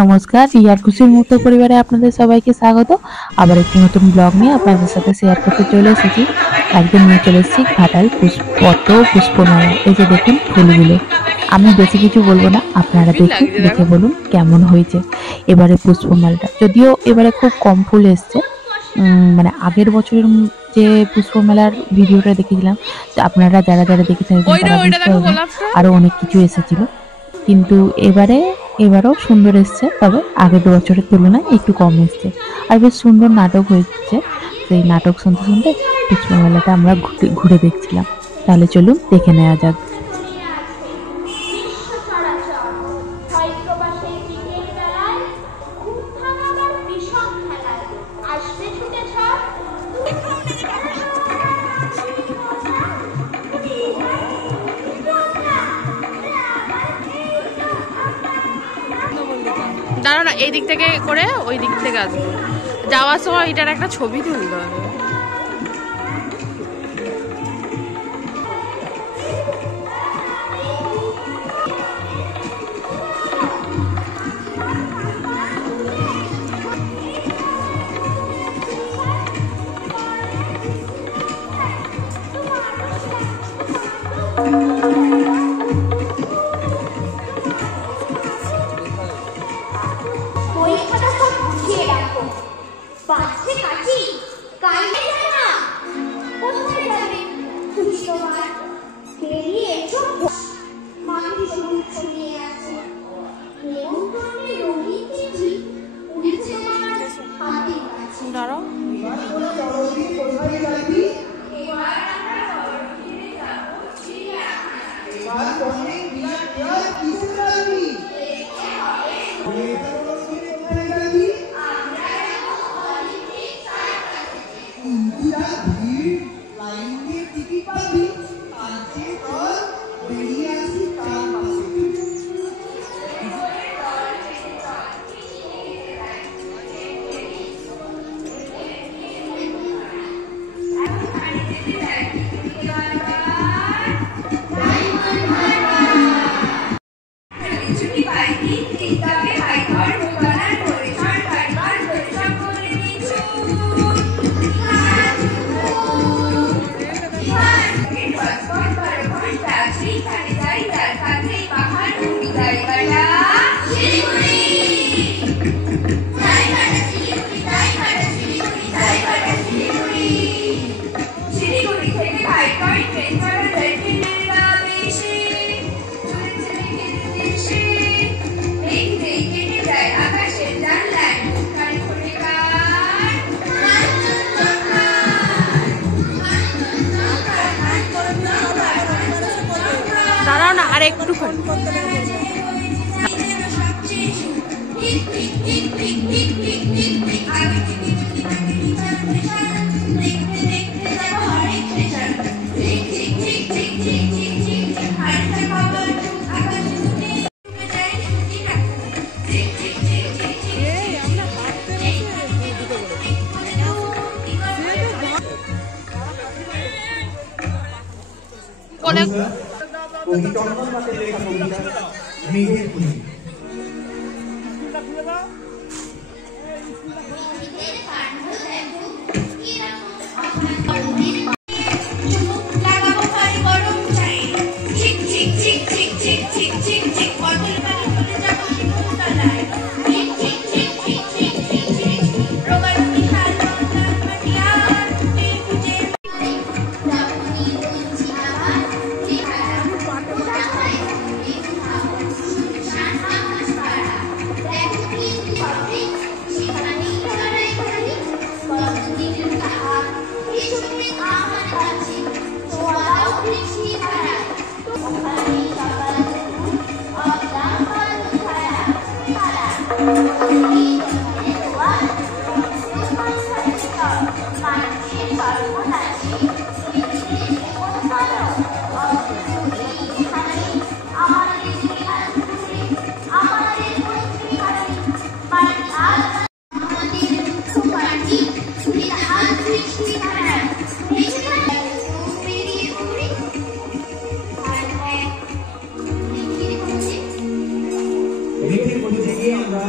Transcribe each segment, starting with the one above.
নমস্কার, রিয়ার খুশির মুহূর্ত পরিবারে আপনাদের সবাইকে স্বাগত। আবার একটি নতুন ব্লগ নিয়ে আপনাদের সাথে শেয়ার করতে চলে এসেছি। আজকে নিয়ে চলে এসেছি ঘাটাল পুষ্পমেলা। এই যে দেখুন ফুলগুলো। আমি বেশি কিছু বলবো না, আপনারা দেখুন, দেখে বলুন কেমন হয়েছে এবারে পুষ্পমেলাটা। যদিও এবারে খুব কম ফুল এসছে, মানে আগের বছরের যে পুষ্পমেলার ভিডিওটা দেখেছিলাম, তো আপনারা যারা যারা দেখে থাকবেন তারা বুঝতে পারবেন আরো অনেক কিছু এসেছিল। কিন্তু এবারও সুন্দর এসছে, তবে আগের বছরের তুলনায় একটু কম এসছে। আর বেশ সুন্দর নাটক হয়েছে। সেই নাটক শুনতে শুনতে পুষ্পমেলাটা আমরা ঘুরে দেখছিলাম। তাহলে চলুন দেখে নেওয়া যাক। দাঁড়াও না, এই দিক থেকে করে ওই দিক থেকে আসবো। যাওয়ার সময় এটার একটা ছবি তুলতে হবে। দাঁড়াও না, আর একটু মিঠে আমরা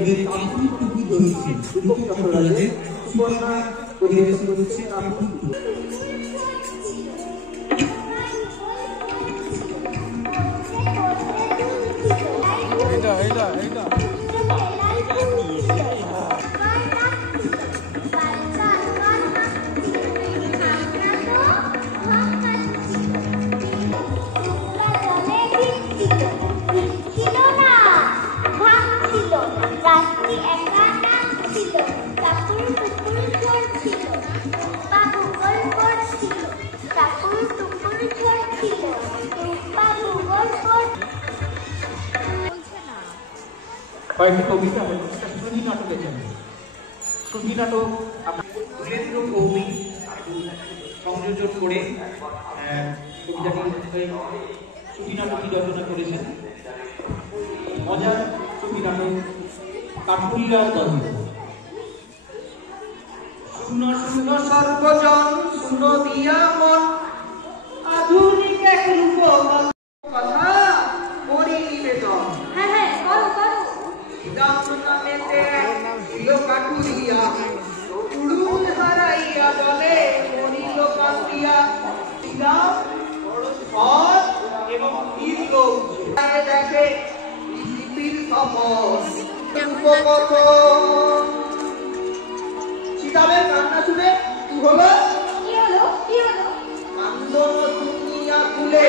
এদের কাপুর টুকু ধরছি রূপক চক্ররাজের সুপর্ণা পরিবেশন করছে কাপুর টুকু। কয়েকটি কবিতা শ্রুতি নাটক লেখেন। শ্রুতি নাটক সুরেন্দ্র ভৌমিক সংযোজন করে কবিতাটি শ্রুতি নাটকটি রচনা করেছেন। মজার শ্রুতি নাটক কাঠুরিয়ার দল। শুনো শুনো সর্বজন, শুনো দিয়া মন, আধুনিক এক রূপ কথা করি নিবেদন। হ্যাঁ হ্যাঁ, করো করো। নামেতে ছিল কাঠুরিয়া, উড়ুন হারাইয়া দলে মরিল কান্দিয়া। শ্রীরাম সৎ এবং নির্ল দেখে শিল্পীর সপন উপকথন। সীতাবের কান্না শুনে কি হলো? কি হলো? কি হলো? আন্দোলন দুনিয়া খুলে,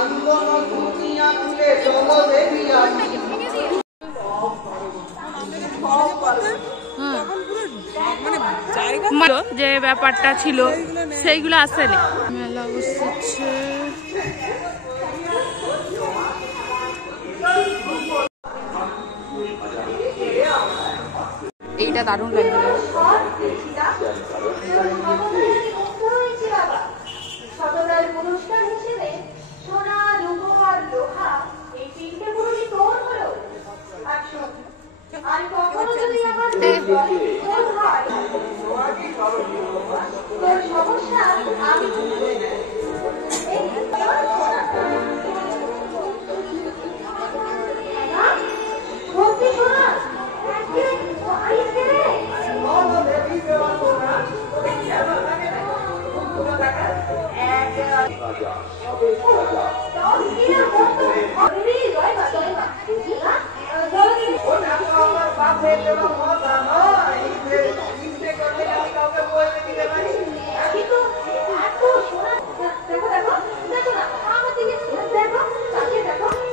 আন্দোলন দুনিয়া খুলে জল দেবিয়া। যে ব্যাপারটা ছিল সেইগুলো আসেনি। মেলা বসেছে, এইটা দারুণ লাগছে।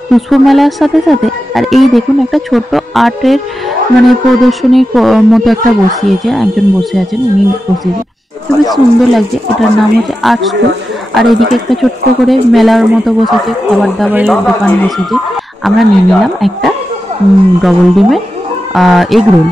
পুষ্প মেলার সাথে সাথে আর এই দেখুন একটা ছোট্ট আর্টের মানে প্রদর্শনীর মতো একটা বসিয়েছে, একজন বসে আছেন, উনি বসিয়েছেন, খুবই সুন্দর লাগছে। এটার নাম হচ্ছে আর্ট স্কুল। আর এদিকে একটা ছোট্ট করে মেলার মতো বসেছে, খাবার দাবারের দোকান বসেছে। আমরা নিয়ে নিলাম একটা ডবল ডিমের এগ রোল,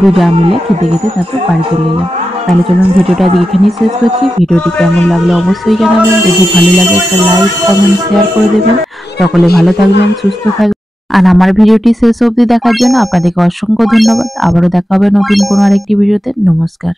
দুজা মিলে খেতে খেতে তারপর বাড়ি চলে এলাম। তাহলে চলুন ভিডিওটা আজকে এখানেই শেষ করছি। ভিডিওটি কেমন লাগলো অবশ্যই জানাবেন। যদি ভালো লাগে একটা লাইক কমেন্ট শেয়ার করে দেবেন। সকলে ভালো থাকবেন, সুস্থ থাকবেন। আর আমার ভিডিওটি শেষ অবধি দেখার জন্য আপনাদেরকে অসংখ্য ধন্যবাদ। আবারও দেখা হবে নতুন কোনো আরেকটি ভিডিওতে। নমস্কার।